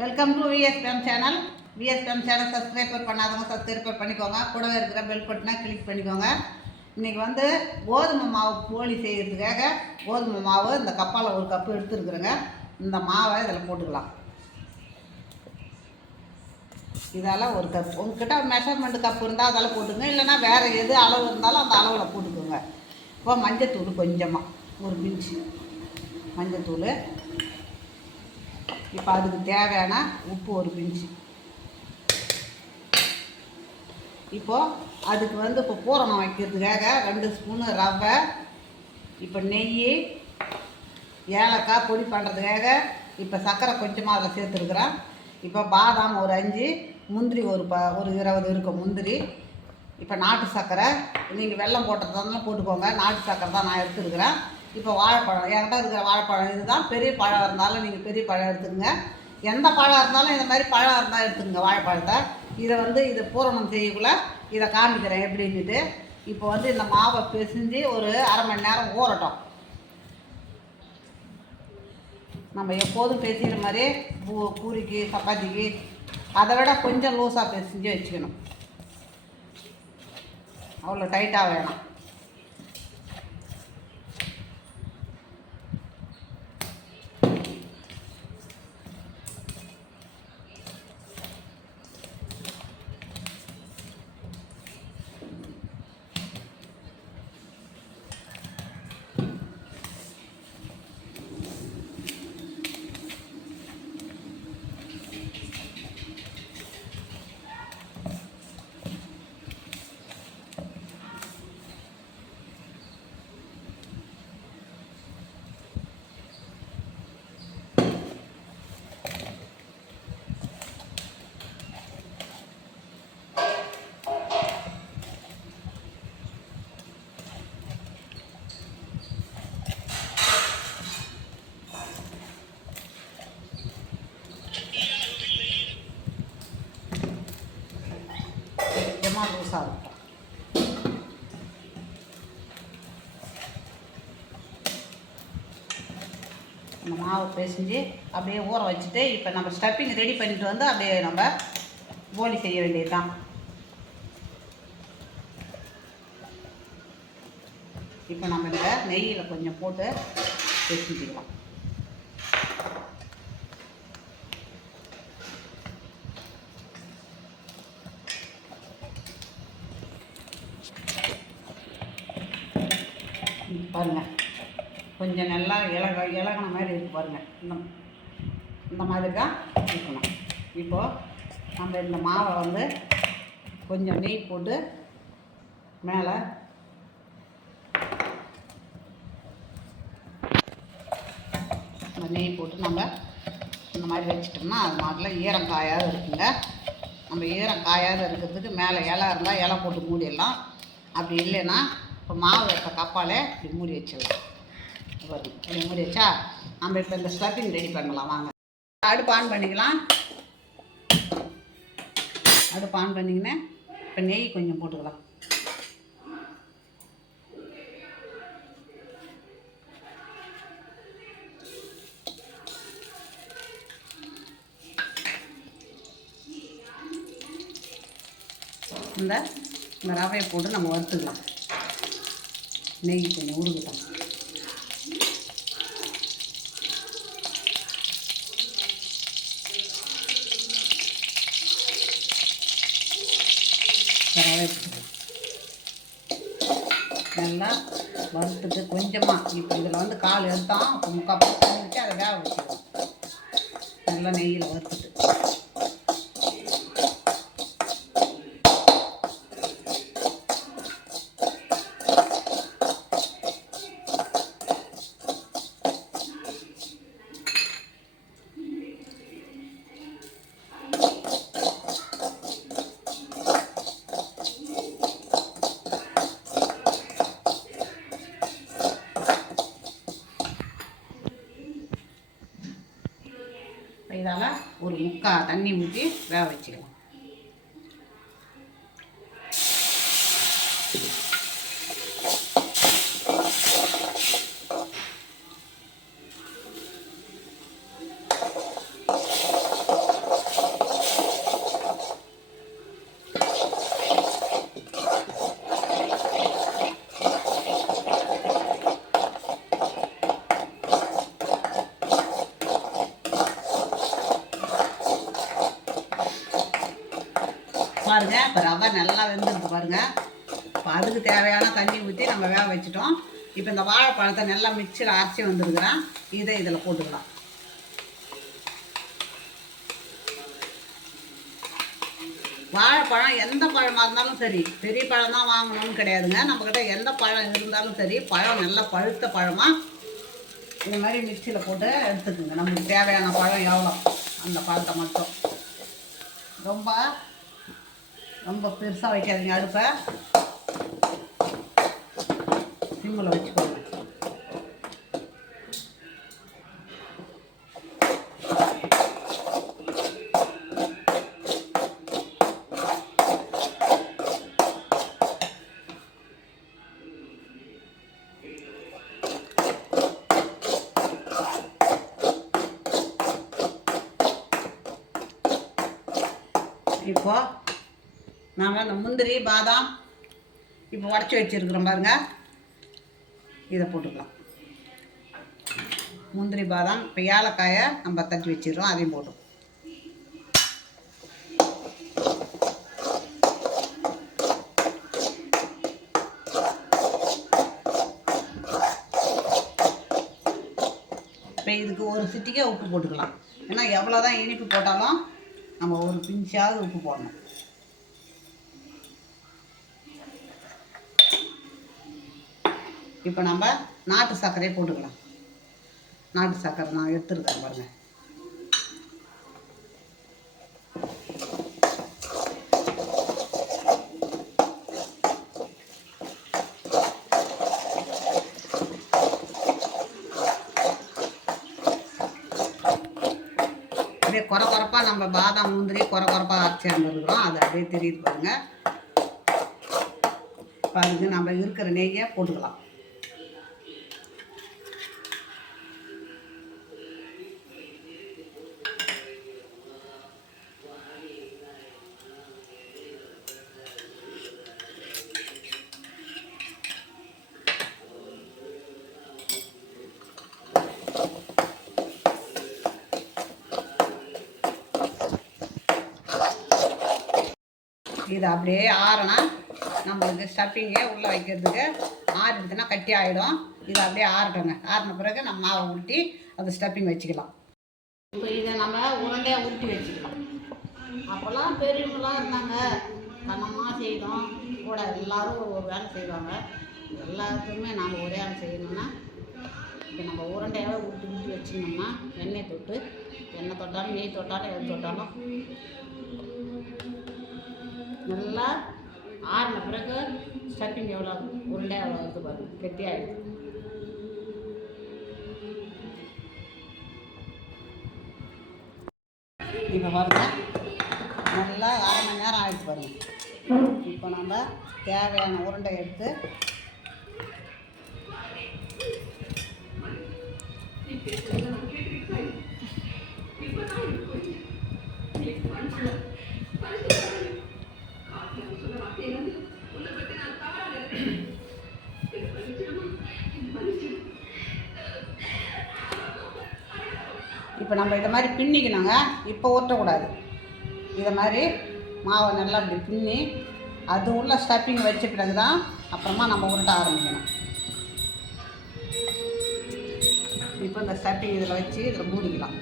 Welcome to VSPM channel. VSPM channel subscriber பண்ணாதவங்க subscriber பண்ணிக்கோங்க. கூடவே இருக்கிற பெல் பட்டனை கிளிக் பண்ணிக்கோங்க. இன்றைக்கி கோதுமை மாவு போலி செய்கிறதுக்காக கோதுமை மாவு இந்த கப்பால் ஒரு கப்பு எடுத்துருக்குறேங்க. இந்த மாவை இதில் போட்டுக்கலாம். இதால் ஒரு கப், உங்ககிட்ட மெஷர்மெண்ட் கப்பு இருந்தால் அதில் போட்டுங்க, இல்லைனா வேறு எது அளவு இருந்தாலும் அந்த அளவில் போட்டுக்கோங்க. இப்போ மஞ்சத்தூள் கொஞ்சமாக ஒரு பிஞ்சு மஞ்சத்தூள். இப்போ அதுக்கு தேவையான உப்பு ஒரு பிஞ்சு. இப்போது அதுக்கு இப்போ பூரணம் வைக்கிறதுக்காக 2 ஸ்பூனு ரவை, இப்போ நெய், ஏலக்காய் பொடி பண்ணுறதுக்காக இப்போ சர்க்கரை கொஞ்சமாக அதில் சேர்த்துருக்குறேன். இப்போ பாதாம் ஒரு 5, முந்திரி ஒரு 20 இருக்கும் முந்திரி. இப்போ நாட்டு சர்க்கரை, நீங்கள் வெல்லம் போட்டதாலும் போட்டுக்கோங்க. நாட்டு சர்க்கரை தான் நான் எடுத்துருக்குறேன். இப்போ வாழைப்பழம், என்கிட்ட இருக்கிற வாழைப்பழம் இதுதான். பெரிய பழம் இருந்தாலும் நீங்கள் பெரிய பழம் எடுத்துக்கங்க. எந்த பழம் இருந்தாலும் இந்த மாதிரி பழம் இருந்தால் எடுத்துக்கங்க வாழைப்பழத்தை. இதை பூரணம் செய்யக்குள்ள இதை காமிக்கிறேன் எப்படின்னுட்டு. இப்போ இந்த மாவை பிசைஞ்சு ஒரு அரை மணி நேரம் ஊறட்டும். நம்ம எப்போதும் பேசிக்கிற மாதிரி பூரிக்கு சப்பாத்திக்கு அதை விட கொஞ்சம் லூஸாக பிசைஞ்சு வச்சுக்கணும். அவ்வளோ டைட்டாக வேணாம். லூஸாக இருக்கும். இந்த மாவு பிசைஞ்சு அப்படியே ஊற வச்சுட்டு இப்போ நம்ம ஸ்டஃப்பிங் ரெடி பண்ணிட்டு அப்படியே நம்ம போலி செய்ய வேண்டியது தான். இப்போ நம்ம இந்த நெய்யில் கொஞ்சம் போட்டு பிசைஞ்சிக்கலாம். பாருங்கள், கொஞ்சம் நல்லா இலகின மாதிரி இருக்கு பாருங்கள். இந்த மாதிரி தான் இருக்கணும். இப்போது நம்ம இந்த மாவை கொஞ்சம் நெய் போட்டு மேலே நெய் போட்டு நம்ம இந்த மாதிரி வச்சிட்டோம்னா அது மாதிரிலாம் ஈரம் காயாத இருக்குங்க. நம்ம ஈரம் காயாத இருக்கிறதுக்கு மேலே இலை இருந்தால் இலை போட்டு மூடிடலாம். அப்படி இல்லைன்னா இப்போ மாவு வைக்க கப்பாலே இப்படி மூடி வச்சிடலாம். இப்படி மூடி வச்சா நம்ம இப்போ இந்த ஸ்டஃப்பிங் ரெடி பண்ணலாம். வாங்க, அடுப்பு ஆன் பண்ணிக்கலாம். அடுப்பு ஆன் பண்ணிங்கன்னா இப்போ நெய் கொஞ்சம் போட்டுக்கலாம். இந்த ரவையை போட்டு நம்ம வறுத்துக்கலாம். நெய் கொஞ்சம் உருகட்டும். நல்லா வறுத்துட்டு கொஞ்சமாக இப்போ இதில் கால் எடுத்தோம், முக்கால் பண்ணிட்டு அதை வேக வச்சுக்கலாம். நல்லா நெய்யில் வறுத்துட்டு இதால் ஒரு முக்கால் தண்ணி ஊற்றி வேக வச்சுக்கலாம். பாருங்கள். இப்போ ரவை நல்லா வெந்துருக்கு பாருங்கள். இப்போ அதுக்கு தேவையான தண்ணி ஊற்றி நம்ம வேக வச்சுட்டோம். இப்போ இந்த வாழைப்பழத்தை நல்லா மிக்சியில் அரைச்சி வந்துருக்குறேன். இதை இதில் போட்டுக்கலாம். வாழைப்பழம் எந்த பழமாக இருந்தாலும் சரி, பெரிய பழம் தான் வாங்கணும்னு கிடையாதுங்க. நம்மக்கிட்ட எந்த பழம் இருந்தாலும் சரி, பழம் நல்லா பழுத்த பழமாக இந்த மாதிரி மிக்சியில் போட்டு எடுத்துக்கோங்க. நம்மளுக்கு தேவையான பழம் எவ்வளோ அந்த பழத்தை மட்டும். ரொம்ப ரொம்ப பெருசாக வைக்காதீங்க. அடுப்பை சிம்மில் வச்சுக்கோங்க. இப்போ நாம் இந்த முந்திரி பாதாம் இப்போ உடச்சி வச்சுருக்குறோம் பாருங்க, இதை போட்டுக்கலாம். முந்திரி பாதாம் இப்போ ஏலக்காயை நம்ம தட்டி வச்சிடுறோம், அதையும் போட்டோம். இப்போ இதுக்கு ஒரு சிட்டிக்கே உப்பு போட்டுக்கலாம். ஏன்னா எவ்வளோதான் இனிப்பு போட்டாலும் நம்ம ஒரு பிஞ்சாவது உப்பு போடணும். இப்போ நம்ம நாட்டு சர்க்கரையை போட்டுக்கலாம். நாட்டு சர்க்கரை நான் எடுத்துருக்கேன் பாருங்கள். அப்படியே குறப்பாக நம்ம பாதாம் முந்திரி குறப்பாக அரைச்சி வந்துருக்குறோம். அது அப்படியே தெரியுது பாருங்கள். பாருங்க, நம்ம இருக்கிற நெய்யை போட்டுக்கலாம். இது அப்படியே ஆறினா நம்மளுக்கு ஸ்டஃபிங்கே உள்ளே வைக்கிறதுக்கு ஆறிடுச்சுன்னா கட்டி ஆகிடும். இது அப்படியே ஆறட்டுங்க. ஆறின பிறகு நம்ம மாவை உருட்டி அது ஸ்டஃபிங் வச்சுக்கலாம். இப்போ இதை நம்ம உருண்டையாக உருட்டி வச்சுக்கலாம். அப்போல்லாம் பெரியவங்களாம் இருந்தாங்க, கனமாக செய்தோம் கூட, எல்லோரும் ஒரு வேலை செய்வாங்க. எல்லாத்துக்குமே நாம் ஒரே ஆள் செய்யணும்னா இப்போ நம்ம உருண்டையாக உருட்டி வச்சுக்கணும்னா எண்ணெய் தொட்டு, எண்ணெய் தொட்டாலும் நெய் தொட்டாலும் எது தொட்டாலும் நல்லா ஆறின பிறகு ஸ்டஃபிங் எவ்வளோ உருண்டையாக எவ்வளோ இது பாருங்கள், கெட்டியாகிடுது. இப்போ பாருங்கள், நல்லா 1/2 மணி நேரம் ஆகிடுச்சு பாருங்கள். இப்போ நம்ம தேவையான உருண்டை எடுத்து இப்போ நம்ம இதை மாதிரி பின்னிக்கணுங்க. இப்போ ஊற்றக்கூடாது. இதை மாதிரி மாவை நல்லா இப்படி பின்னி அது உள்ள ஸ்டஃபிங் வச்ச பிறகு தான் அப்புறமா நம்ம உருட்ட ஆரம்பிக்கணும். இப்போ இந்த ஸ்டஃபிங் இதில் வச்சு இதில் மூடிக்கலாம்.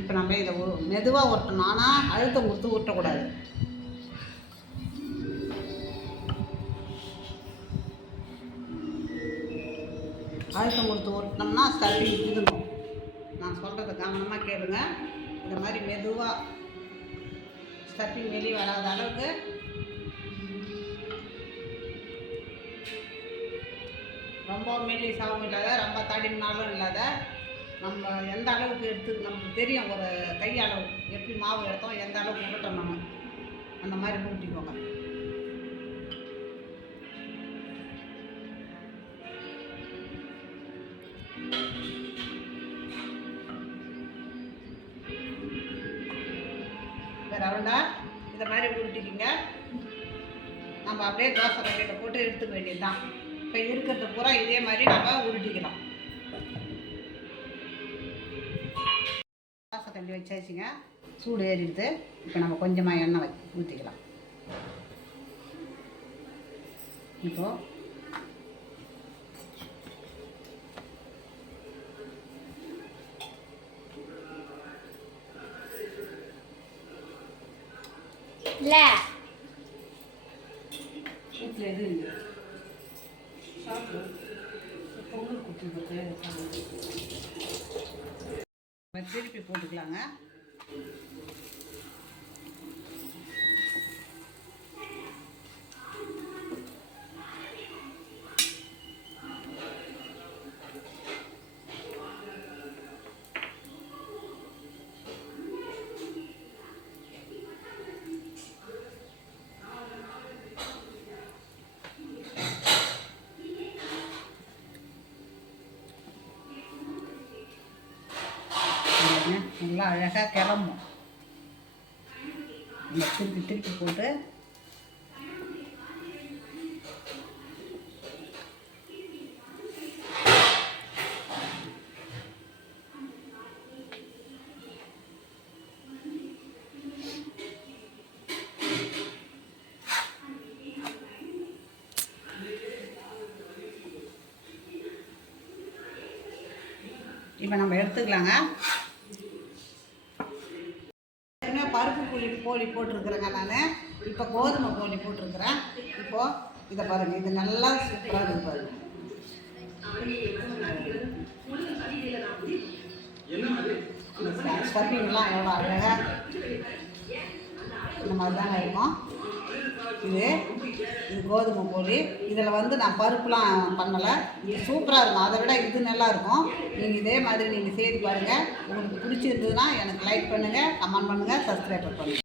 இப்போ நம்ம இதை மெதுவாக உருட்டணும். ஆனால் அழுத்தம் கொடுத்து உருட்டக்கூடாது. அழுத்தம் கொடுத்து உருட்டினோம்னா ஸ்டஃபிங் இதுக்கும். நான் சொல்கிறத கவனமாக கேளுங்க. இந்த மாதிரி மெதுவாக ஸ்டஃபிங் வெளியே வராத அளவுக்கு ரொம்ப மெல்லிசாவும் இல்லாத, ரொம்ப தடிமனாலும் இல்லாத, நம்ம எந்த அளவுக்கு எடுத்து நமக்கு தெரியும். ஒரு கை அளவு எப்படி மாவு எடுத்தோம், எந்த அளவுக்கு உருட்டோம் நம்ம அந்த மாதிரி ஊட்டிக்கோங்க. இப்போ ரவுண்டாக இதை மாதிரி உருட்டிக்கிங்க. நம்ம அப்படியே தோசை கட்டையில் போட்டு எடுத்துக்க வேண்டியது தான். இப்போ இருக்கிறத பூரா இதே மாதிரி நம்ம உருட்டிக்கலாம். தண்ணி வச்சாச்சுங்க, சூடு ஏறிடுது. இப்போ நம்ம கொஞ்சமாக எண்ணெய் ஊற்றிக்கலாம். இப்போது வீட்டில் எதுவும் இல்லை, பொங்கல் குட்டி திருப்பி போட்டுக்கலாங்க. நல்லா அழகாக கிளம்பும். இந்த திருப்பி போட்டு இப்போ நம்ம எடுத்துக்கலாங்க. பருப்பு போலி போட்டிருக்கிறேங்க நான். இப்போ கோதுமை போலி போட்டிருக்கிறேன். இப்போது இதை பாருங்கள், இது நல்லா சூப்பராக இருக்குது பாருங்கள். ஸ்டஃபிங்லாம் எவ்வளோ அழகாக இந்த மாதிரி தாங்க இருக்கும். இது கோதுமை போலி. இதில் வந்து நான் பருப்புலாம் பண்ணலை. இது சூப்பராக இருக்கும். அதை விட இது நல்லாயிருக்கும். நீங்கள் இதே மாதிரி நீங்கள் செய்து பாருங்கள். உங்களுக்கு பிடிச்சிருந்ததுன்னா எனக்கு லைக் பண்ணுங்கள், கமெண்ட் பண்ணுங்கள், சப்ஸ்கிரைப் பண்ணுங்கள்.